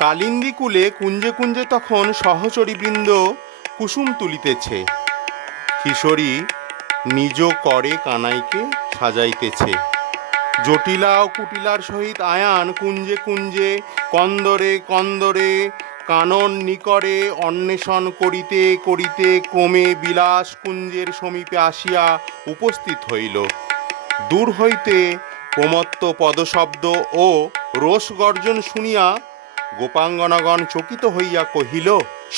কালিন্দী কূলে কুঞ্জে কুঞ্জে তখন সহচরীবৃন্দ কুসুম তুলিতেছে। কিশোরী নিজ করে কানাইকে সাজাইতেছে। জটিলা ও কুটিলার সহিত আয়ান কুঞ্জে কুঞ্জে কন্দরে কন্দরে কানন নিকরে অন্বেষণ করিতে করিতে ক্রমে বিলাস কুঞ্জের সমীপে আসিয়া উপস্থিত হইল। দূর হইতে প্রমত্ত পদশব্দ ও রোষ গর্জন শুনিয়া গোপাঙ্গনাগণ চকিত হইয়া কহিল,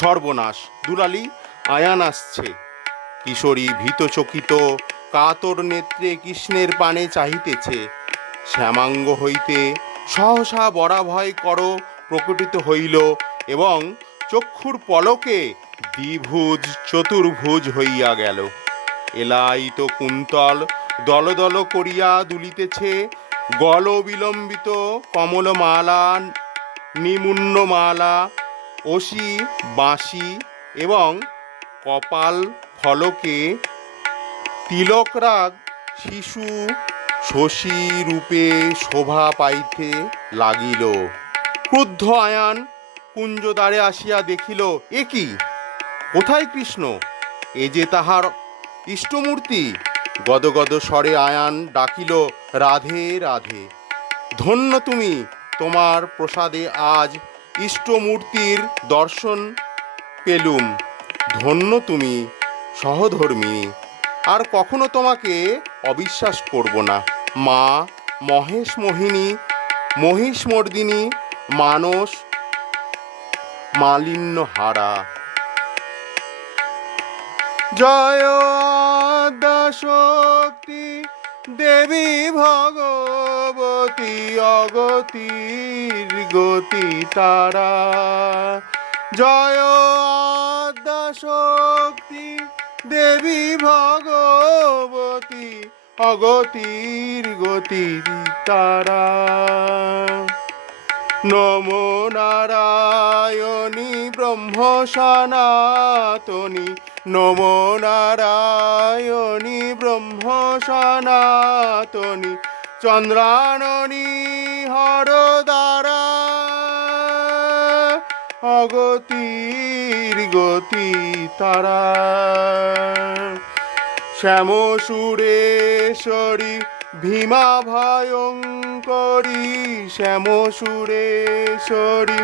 সর্বনাশ, দুলালী আয়ান আসছে। কিশোরী ভীত চকিত কাতর নেত্রে কৃষ্ণের পানে চাহিতেছে। শ্যামাঙ্গ হইতে সহসা বরাভয় কর প্রকটিত হইল এবং চক্ষুর পলকে দ্বিভুজ চতুর্ভুজ হইয়া গেল। এলাইত কুন্তল দল দল করিয়া দুলিতেছে। গল বিলম্বিত কমলমালা, নিমুন্নমালা, অসি বাঁশি এবং কপাল ফলকে তিলকরাগ শিশু শশী রূপে শোভা পাইতে লাগিল। ক্রুদ্ধ আয়ান কুঞ্জদ্বারে আসিয়া দেখিল, এ কি, কোথায় কৃষ্ণ? এ যে তাহার ইষ্টমূর্তি। গদগদ স্বরে আয়ান ডাকিল, রাধে রাধে। ধন্য তুমি, তোমার প্রসাদে আজ ইষ্টমূর্তির দর্শন পেলুম। ধন্য তুমি সহধর্মিণী, আর কখনো তোমাকে অবিশ্বাস করব না। মা মহেশ মোহিনী, মহিষমর্দিনী, মানস মালিন্য হারা। জয় আদ্যাশক্তি দেবী ভগবতী, অগতির গতি তারা। জয় আদ্যাশক্তি দেবী ভগবতী, অগতির গতি তারা। নমো নারায়ণী ব্রহ্ম সনাতনী, নমো নারায়ণী ব্রহ্ম সনাতনী, চন্দ্রাননী হরদ্বারা, অগতির গতি তারা। শ্যাম সুরেশ্বরী ভীমা ভয়ঙ্করী, শ্যাম সুরেশ্বরী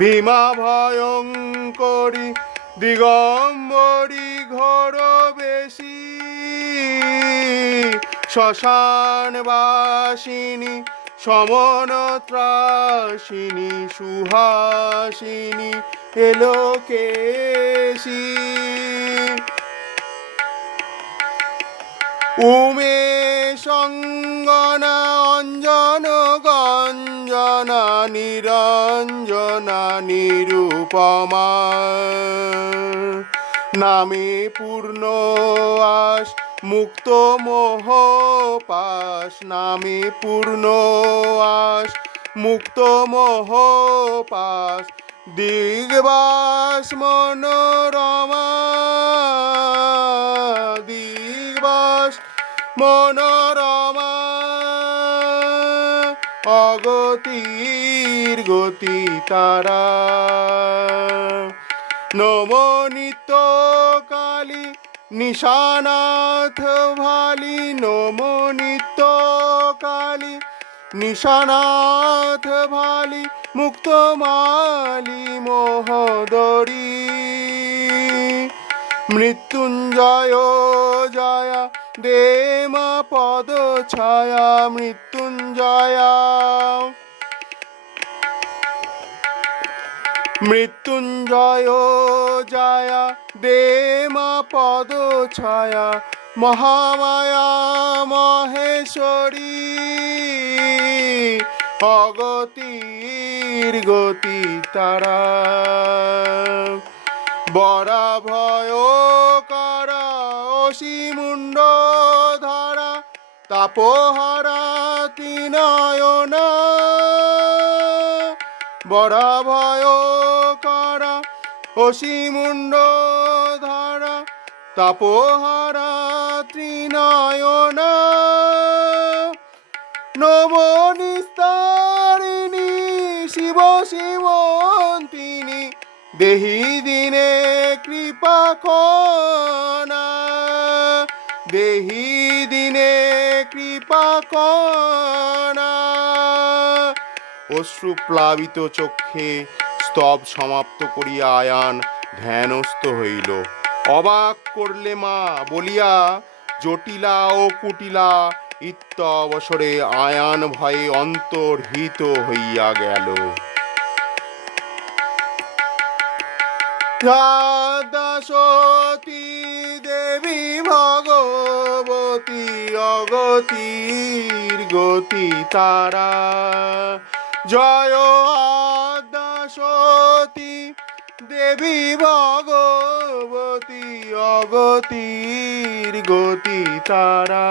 ভীমা ভয়ঙ্করী, দিগম্বরী ঘোর বেশী, শ্মশানবাসিনী সমনত্রাসিনী, সুহাসিনী এলোকেশী। উমে সঙ্গনা অঞ্জন গঞ্জনা, নিরঞ্জনা নিরুপমা, নামে পূর্ণ আস মুক্ত মোহ পাশ, নামে পূর্ণ আস মুক্ত মোহ পাশ, দিগবাস মনোরমা, দিগবাস মনোরমা, অগতির গতি তারা। নমো নিত্য কালী নিশানাথ ভালি, নমো নিত্য কালী নিশানাথ ভালি, মুক্তমালি মোহদরি, মৃত্যুঞ্জয় জয়া দে মা পদ ছায়া, মৃত্যুঞ্জয়া মৃত্যুঞ্জয় জয়া দে মা পদ ছায়া, মহামায়া মহেশ্বরী, অগতির গতি তারা। বরা ভয় কারা অসীমুণ্ড ধারা, তাপহারা তিনয়না, বরা ভয় কারা অসীমুণ্ড ধারা, তাপহারা ত্রিনয়না, নব নিস্তারিণী শিব শিব দেহি দিনে কৃপা কনা, দেহি দিনে কৃপা কনা। অশ্রুপ্লাবিত চক্ষে স্তব সমাপ্ত করিয়া আয়ান ধ্যানস্থ হইল। অবাক করলে মা বলিয়া জটিলা ও কুটিলা ইত্যবসরে আয়ান ভয়ে অন্তর্হিত হইয়া গেল। সতী দেবী ভগবতী অগতির গতি তারা, জয় সতী দেবী ভগবতী অগতির গতি তারা।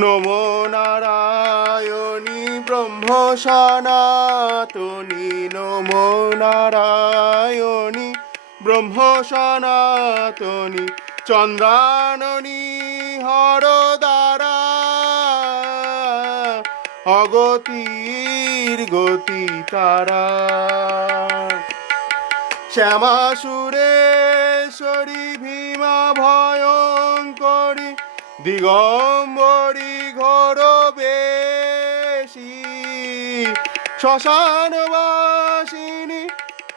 নমো নারায়ণী ব্রহ্ম সনাতনী, নমো নারায়ণী ব্রহ্ম সনাতনী, চন্দ্রাননী হরদ্বারা অগতির গতি তারা। শ্যামা সুরেশ্বরী ভীমা ভয়ঙ্করী, দিগম্বরী ঘোর বেশী, শ্মশানবাসিনী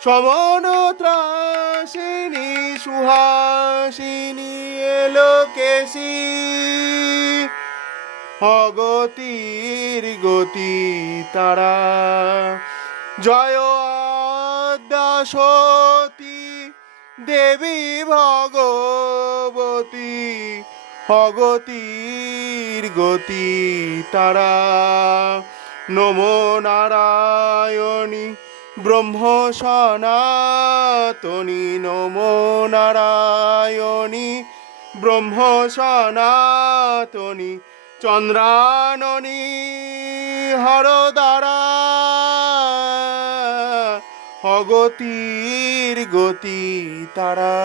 সমন ত্রাসিনী, সুহাসিনী এলোকেশী অগতির গতি তারা। জয় সতী দেবী ভগবতী অগতির গতি তারা। নমো নারায়ণী ব্রহ্ম সনাতনী, নমো নারায়ণী ব্রহ্ম সনাতনী, চন্দ্রাননী হরদ্বারা অগতির গতি তারা।